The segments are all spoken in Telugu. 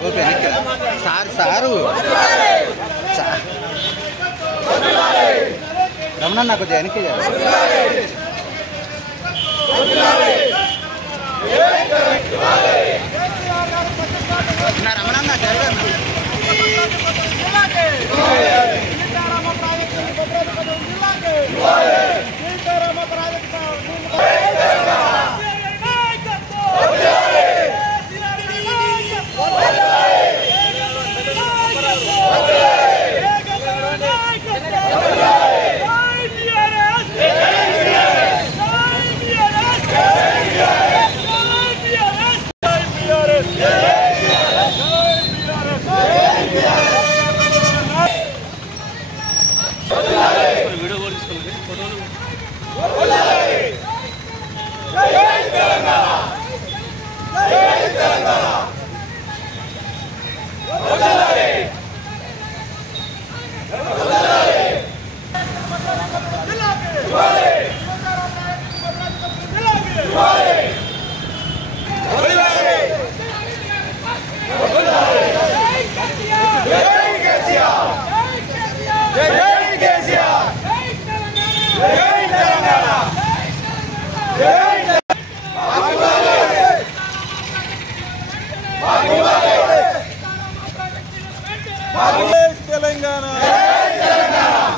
ఓకే సారు రమణ నాకు వెనక్కి రమణ జరగదు తెలంగాణ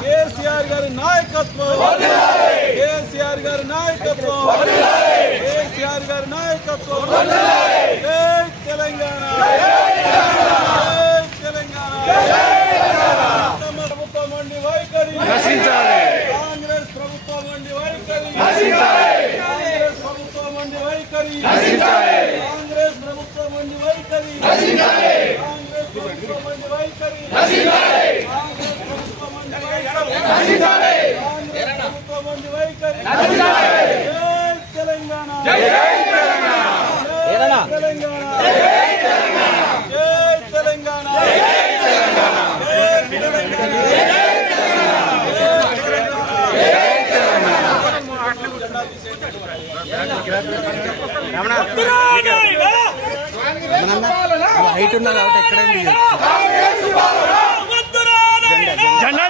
కేసీఆర్ గారి నాయకత్వం కేసీఆర్ గారి నాయకత్వం కేసీఆర్ గారి నాయకత్వం జై తెలంగాణ ప్రభుత్వం వండి వైఖరి కాంగ్రెస్ ప్రభుత్వం వండి వైఖరి కాంగ్రెస్ ప్రభుత్వం వండి వైఖరి కాంగ్రెస్ ప్రభుత్వం వండి వైఖరి కాంగ్రెస్ ప్రభుత్వం వండి వైఖరి తెలంగాణ హైట్ ఉన్నా కాబట్టి ఎక్కడైనా జెండా